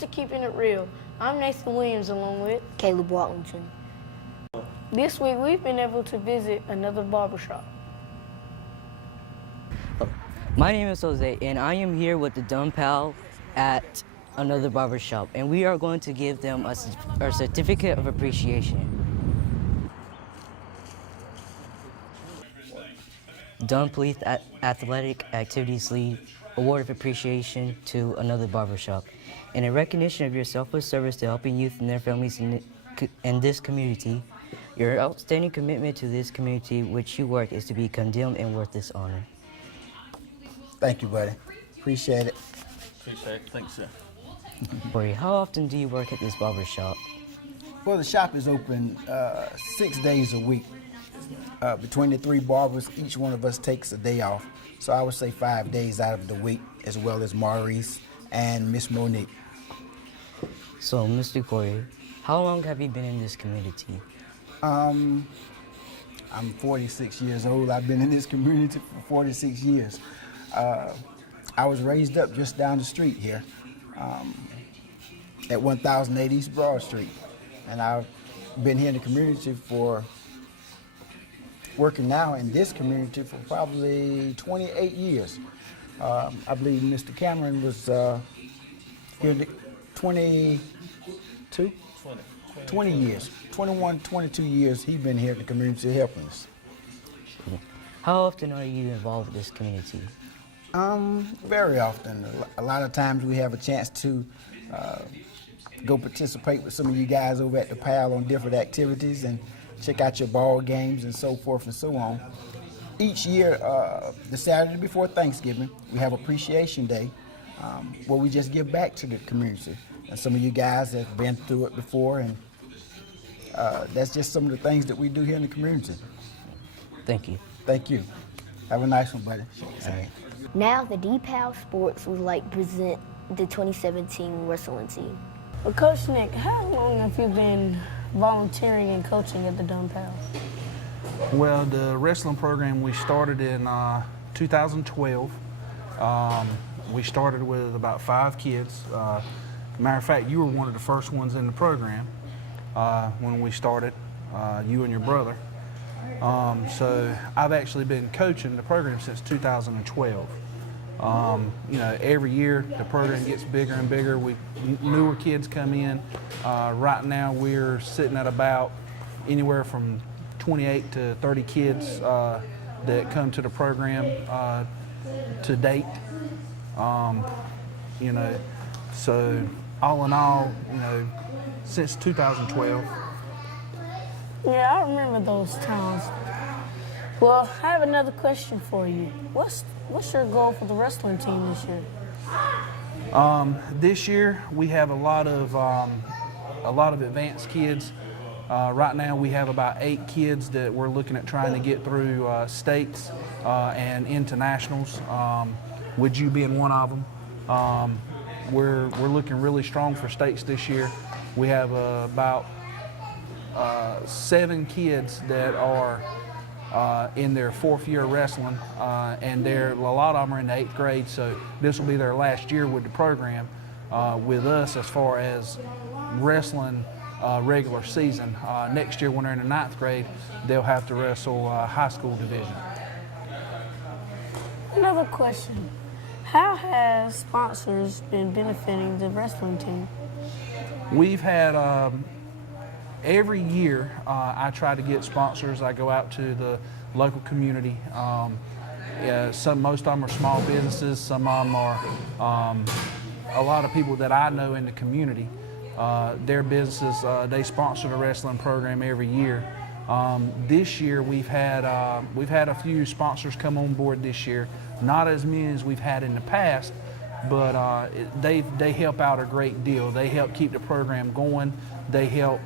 to Keeping It Real. I'm Nathan Williams along with Caleb Watlington. This week we've been able to visit another barbershop. My name is Jose, and I am here with the Dunn Pal at another barbershop, and we are going to give them a certificate of appreciation. Dunn Police Athletic Activities League Award of Appreciation to another barbershop. In a recognition of your selfless service to helping youth and their families in this community, your outstanding commitment to this community which you work is to be condemned and worth this honor. Thank you, buddy. Appreciate it. Appreciate it. Thanks, sir. Corey, how often do you work at this barbershop? Well, the shop is open 6 days a week. Between the three barbers, each one of us takes a day off. So I would say 5 days out of the week, as well as Maurice and Miss Monique. So, Mr. Corey, how long have you been in this community? I'm 46 years old. I've been in this community for 46 years. I was raised up just down the street here at 1008 East Broad Street. And I've been here in the community working now in this community for probably 28 years. I believe Mr. Cameron was here 22? 20 years. 21, 22 years he's been here in the community helping us. How often are you involved with this community? Very often. A lot of times we have a chance to go participate with some of you guys over at the PAL on different activities and check out your ball games and so forth and so on. Each year, the Saturday before Thanksgiving, we have Appreciation Day where we just give back to the community. And some of you guys have been through it before, and that's just some of the things that we do here in the community. Thank you. Thank you. Have a nice one, buddy. All right. Now the DPAL Sports would like to present the 2017 wrestling team. Well, Coach Nick, how long have you been volunteering and coaching at the Dunn Pal? Well, the wrestling program we started in 2012. We started with about 5 kids. Matter of fact, you were one of the first ones in the program when we started, you and your brother. So I've actually been coaching the program since 2012. You know, every year the program gets bigger and bigger. Newer kids come in. Right now we're sitting at about anywhere from 28 to 30 kids that come to the program to date. You know, so all in all, you know, since 2012. Yeah, I remember those times. Well, I have another question for you. What's your goal for the wrestling team this year? This year we have a lot of advanced kids. Right now we have about 8 kids that we're looking at trying to get through states and into nationals. With you being one of them, we're looking really strong for states this year. We have about 7 kids that are in their 4th year of wrestling, and a lot of them are in the 8th grade, so this will be their last year with the program with us as far as wrestling regular season. Next year when they're in the 9th grade, they'll have to wrestle high school division. Another question. How has sponsors been benefiting the wrestling team? We've had every year I try to get sponsors. I go out to the local community. Most of them are small businesses. Some of them are a lot of people that I know in the community. Their businesses, they sponsor the wrestling program every year. This year we've had a few sponsors come on board this year. Not as many as we've had in the past, but they help out a great deal. They help keep the program going. They help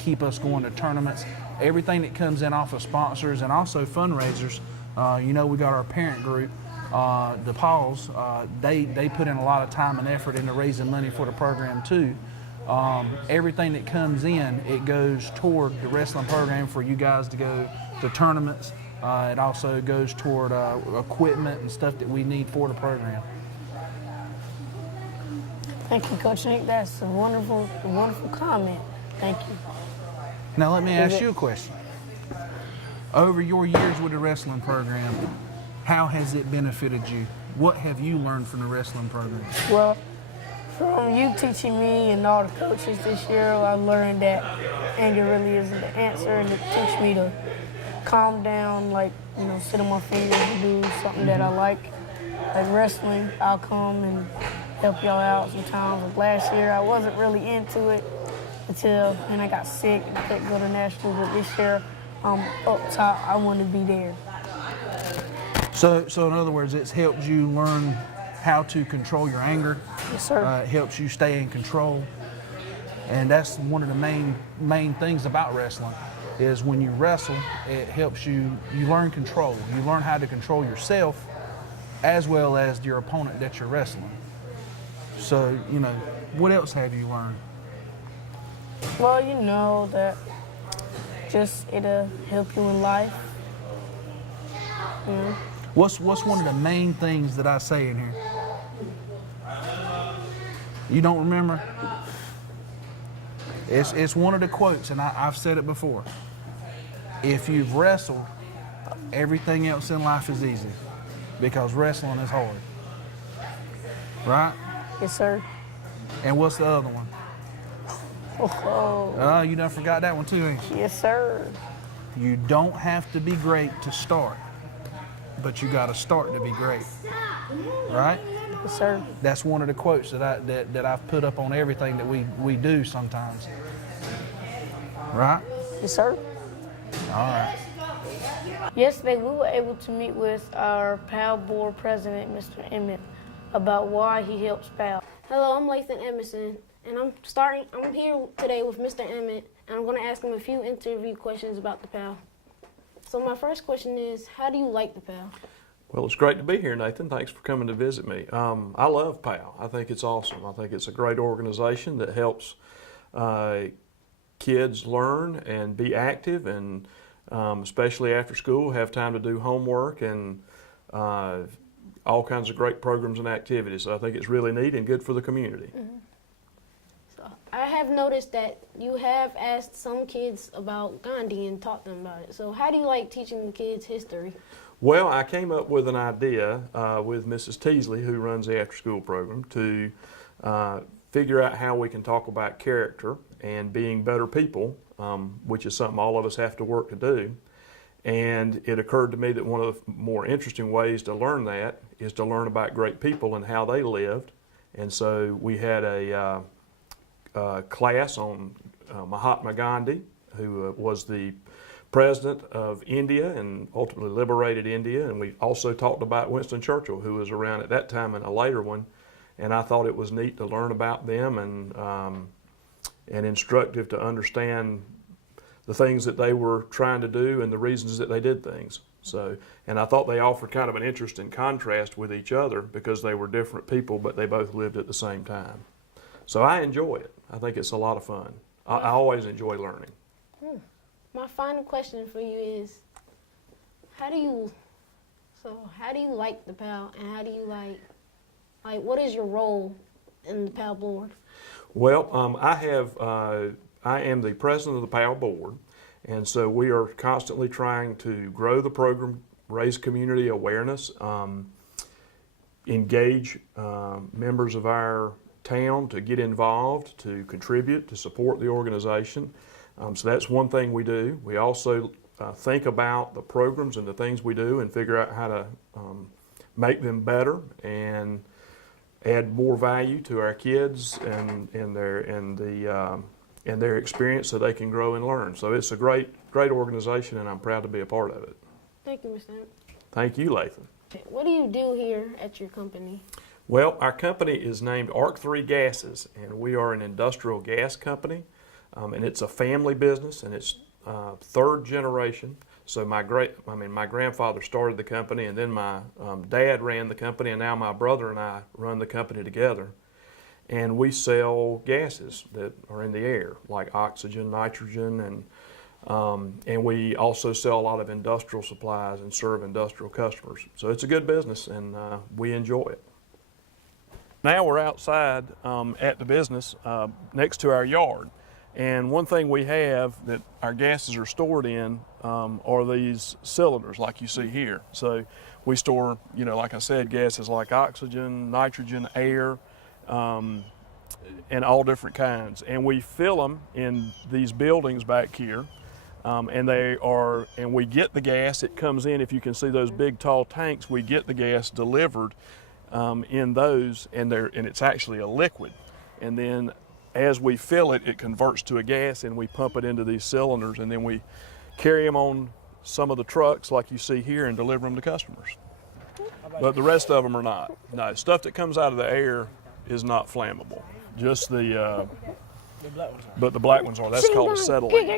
keep us going to tournaments. Everything that comes in off of sponsors and also fundraisers. You know, we got our parent group, the Pauls. They put in a lot of time and effort into raising money for the program too. Everything that comes in, it goes toward the wrestling program for you guys to go to tournaments. It also goes toward equipment and stuff that we need for the program. Thank you, Coach Nick. That's a wonderful comment. Thank you. Now let me ask you a question. Over your years with the wrestling program, how has it benefited you? What have you learned from the wrestling program? Well, from you teaching me and all the coaches this year, I learned that anger really isn't the answer, and it teach me to calm down, like, sit on my fingers and do something that I like wrestling. I'll come and help y'all out sometimes. Like last year, I wasn't really into it until I got sick and couldn't go to nationals, but this year, I'm up top. I want to be there. So in other words, it's helped you learn how to control your anger. Yes, sir. It helps you stay in control. And that's one of the main things about wrestling is when you wrestle, it helps you learn control. You learn how to control yourself as well as your opponent that you're wrestling. So, what else have you learned? Well, that just it'll help you in life. What's one of the main things that I say in here? You don't remember? It's one of the quotes, and I've said it before. If you've wrestled, everything else in life is easy, because wrestling is hard. Right? Yes, sir. And what's the other one? Oh, You done forgot that one too, ain't you? yes, sir. You don't have to be great to start, but you got to start to be great. Right? Yes, sir. That's one of the quotes that I've put up on everything that we do sometimes. Right? Yes, sir. All right. Yesterday, we were able to meet with our PAL board president, Mr. Emmett, about why he helps PAL. Hello, I'm Lathan Emerson, and I'm here today with Mr. Emmett, and I'm going to ask him a few interview questions about the PAL. So my first question is, how do you like the PAL? Well, it's great to be here, Nathan. Thanks for coming to visit me. I love PAL. I think it's awesome. I think it's a great organization that helps kids learn and be active, and especially after school, have time to do homework and all kinds of great programs and activities. So I think it's really neat and good for the community. Mm-hmm. So I have noticed that you have asked some kids about Gandhi and taught them about it. So how do you like teaching the kids history? Well, I came up with an idea with Mrs. Teasley, who runs the after-school program, to figure out how we can talk about character and being better people, which is something all of us have to work to do. And it occurred to me that one of the more interesting ways to learn that is to learn about great people and how they lived. And so we had a class on Mahatma Gandhi, who was the president of India and ultimately liberated India. And we also talked about Winston Churchill, who was around at that time, and a later one. And I thought it was neat to learn about them and instructive to understand the things that they were trying to do and the reasons that they did things. So, and I thought they offered kind of an interesting contrast with each other because they were different people, but they both lived at the same time. So I enjoy it. I think it's a lot of fun. I always enjoy learning. My final question for you is, how do you like the PAL, and how do you like what is your role in the PAL board? Well, I am the president of the PAL board, and so we are constantly trying to grow the program, raise community awareness, engage members of our town to get involved, to contribute, to support the organization. So that's one thing we do. We also think about the programs and the things we do and figure out how to make them better and add more value to our kids and their experience so they can grow and learn. So it's a great organization, and I'm proud to be a part of it. Thank you, Mr. Emmett. Thank you, Lathan. What do you do here at your company? Well, our company is named ARC3 Gases, and we are an industrial gas company, and it's a family business, and it's third generation. So my grandfather started the company, and then my dad ran the company, and now my brother and I run the company together. And we sell gases that are in the air, like oxygen, nitrogen, and we also sell a lot of industrial supplies and serve industrial customers. So it's a good business, and we enjoy it. Now we're outside at the business next to our yard. And one thing we have that our gases are stored in are these cylinders like you see here. So we store, you know, like I said, gases like oxygen, nitrogen, air, and all different kinds. And we fill them in these buildings back here. And we get the gas, it comes in, if you can see those big tall tanks, we get the gas delivered in those, and it's actually a liquid. And then as we fill it, it converts to a gas, and we pump it into these cylinders, and then we carry them on some of the trucks like you see here and deliver them to customers. But the rest of them are not. No, stuff that comes out of the air is not flammable. Just but the black ones are. That's called acetylene.